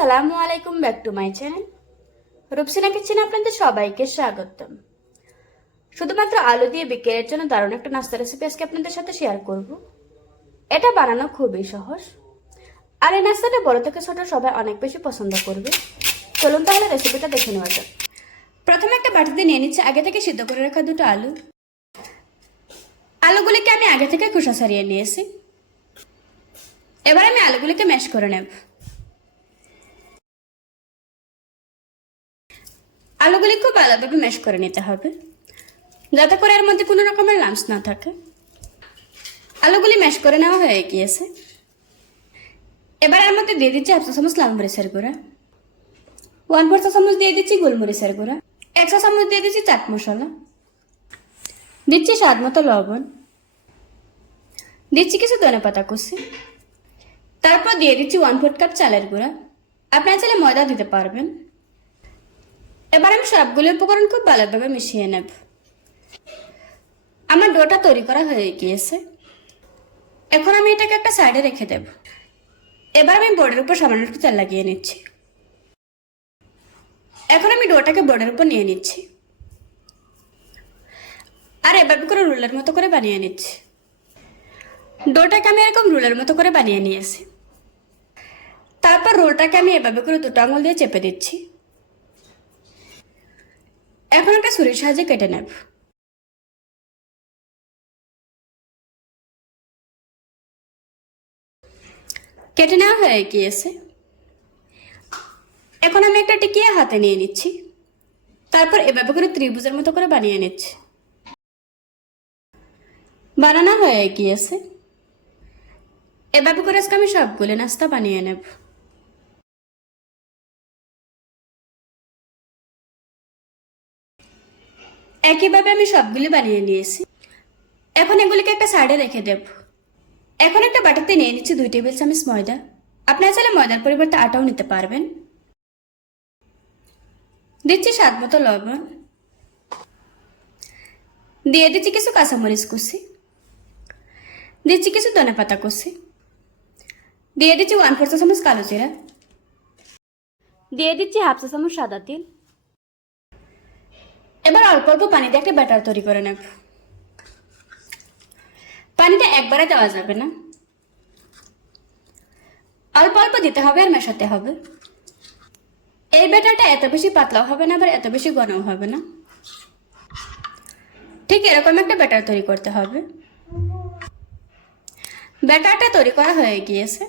আসসালামু আলাইকুম back to my channel. Rupsina কিচেনে আপনাদের সবাইকে স্বাগতম। শুধুমাত্র আলু দিয়ে বিকেলের জন্য দারুণ একটা নাস্তা রেসিপি আজকে আপনাদের সাথে শেয়ার করব। এটা বানানো খুবই সহজ। আর এই নাস্তাটা বড় থেকে ছোট সবাই অনেক বেশি পছন্দ করবে। চলুন তাহলে রেসিপিটা দেখে নেওয়া যাক। প্রথমে একটা বাটিতে নিয়ে নিচ্ছে আগে থেকে সিদ্ধ করে রাখা দুটো আলু। আলুগুলিকে আমি আগে থেকে খোসা ছাড়িয়ে নিয়েছি। এবার আমি আলুগুলিকে ম্যাশ করে নেব। আলুগুলি খুব আলাদাভাবে ম্যাশ করে নিতে হবে। যাতে করে এর মধ্যে কোনো রকমের লামস না থাকে। আলুগুলি ম্যাশ করে নেওয়া হয়ে গিয়েছে। এবার এর মধ্যে দিয়ে দিচ্ছি একশো চামচ লাল মরিচের গুঁড়া। ওয়ান ফোর চামচ দিয়ে দিচ্ছি গোলমরিচের গুঁড়া। একশো চামচ দিয়ে দিচ্ছি চাট মশলা। দিচ্ছি স্বাদ মতো লবণ। দিচ্ছি কিছু ধনে পাতা কুচি। তারপর দিয়ে দিচ্ছি ওয়ান ফোর্থ কাপ চালের গুঁড়া। আপনারা চাইলে ময়দা দিতে পারবেন। এবার আমি সবগুলো উপকরণ খুব ভালোভাবে মিশিয়ে নেব। আমার ডোটা তৈরি করা হয়ে গিয়েছে। এখন আমি এটাকে একটা সাইডে রেখে দেব। এবার আমি বোর্ডের উপর সামান্য একটু তেল লাগিয়ে নিচ্ছি। এখন আমি ডোটাকে বোর্ডের উপর নিয়ে নিচ্ছি। আর এভাবে করে রুলের মতো করে বানিয়ে নিচ্ছি। ডোটাকে আমি এরকম রুলের মতো করে বানিয়ে নিয়েছি। তারপর রোলটাকে আমি এভাবে করে দুটো আঙুল দিয়ে চেপে দিচ্ছি। এখন একটা ছুরির সাহায্যে কেটে নেব। কেটে নেওয়া হয়ে গিয়েছে। এখন আমি একটা টিকিয়ে হাতে নিয়ে নিচ্ছি। তারপর এভাবে করে ত্রিভুজের মতো করে বানিয়ে নিচ্ছি। বানানো হয়ে গিয়েছে। এভাবে করে আজকে আমি সবগুলো নাস্তা বানিয়ে নেব। একইভাবে আমি সবগুলি বানিয়ে নিয়েছি। এখন এগুলিকে একটা সাইডে রেখে দেব। এখন একটা বাটিতে নিয়ে নিচ্ছি দুই টেবিল চামচ ময়দা। আপনারা চাইলে ময়দার পরিবর্তে আটাও নিতে পারবেন। দিচ্ছি স্বাদ মতো লবণ। দিয়ে দিচ্ছি কিছু কাঁচামরিচ কুচি। দিচ্ছি কিছু ধনে পাতা কুচি। দিয়ে দিচ্ছি ওয়ান ফোর চা চামচ কালো জিরা। দিয়ে দিচ্ছি হাফ চা চামচ সাদা তিল। এবার অল্প অল্প পানি দিয়ে একটা ব্যাটার তৈরি করে নেব। পানিটা একবারে দেওয়া যাবে না। অল্প অল্প দিতে হবে আর মেশাতে হবে। এই ব্যাটারটা এত বেশি পাতলাও হবে না, আবার এত বেশি ঘনও হবে না। ঠিক এরকম একটা ব্যাটার তৈরি করতে হবে। ব্যাটারটা তৈরি করা হয়ে গিয়েছে।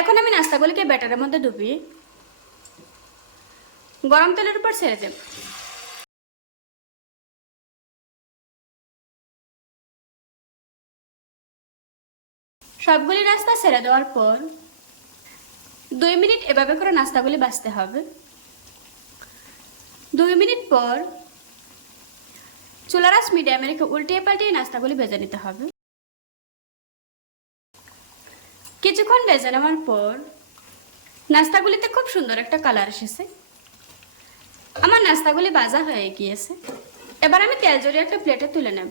এখন আমি নাস্তাগুলিকে ব্যাটারের মধ্যে ডুবিয়ে গরম তেলের উপর ছেড়ে দেব। সবগুলি নাস্তা ছেড়ে দেওয়ার পর দুই মিনিট এভাবে করে নাস্তাগুলি বাঁচতে হবে। দুই মিনিট পর চুলারাস মিডিয়ামে রেখে উল্টিয়ে পাল্টিয়ে নাস্তাগুলি ভেজে নিতে হবে। কিছুক্ষণ ভেজে নেওয়ার পর নাস্তাগুলিতে খুব সুন্দর একটা কালার এসেছে। আমার নাস্তাগুলি বাজা হয়ে গিয়েছে। এবার আমি তেল জড়িয়ে একটা প্লেটে তুলে নেব।